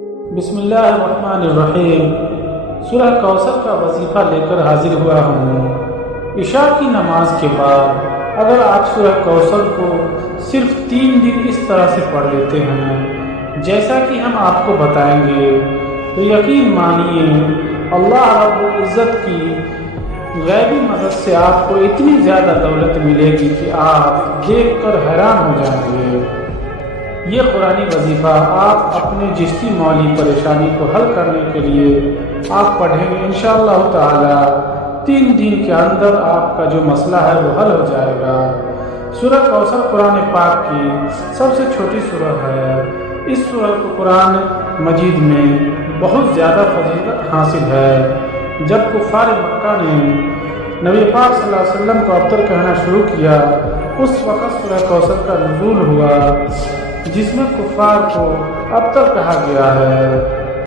بسم اللہ الرحمن الرحیم۔ سورہ کوثر کا وظیفہ لے کر حاضر ہوا ہوں۔ عشاء کی نماز کے بعد اگر آپ سورہ کوثر کو صرف 3 دن اس طرح سے پڑھ لیتے ہیں جیسا کہ ہم آپ کو بتائیں گے تو یقین مانیے اللہ رب العزت کی غیبی مدد سے آپ کو اتنی زیادہ دولت ملے گی کہ آپ دیکھ کر حیران ہو جائیں گے۔ یہ قرآنی وظیفہ آپ اپنے جستی مولی پریشانی کو حل کرنے کے لیے آپ پڑھیں گے انشاءاللہ تعالی 3 دن کے اندر آپ کا جو مسئلہ ہے وہ حل ہو جائے گا۔ سورہ کوثر قرآن پاک کی سب سے چھوٹی سورہ ہے۔ اس سورہ کو قرآن مجید میں بہت زیادہ فضیلت حاصل ہے۔ جب کفار مکہ نے نبی پاک صلی اللہ علیہ وسلم کو ابتر کہنا شروع کیا اس وقت سورہ کوثر کا نزول ہوا جس میں کفار کو ابتر کہا گیا ہے۔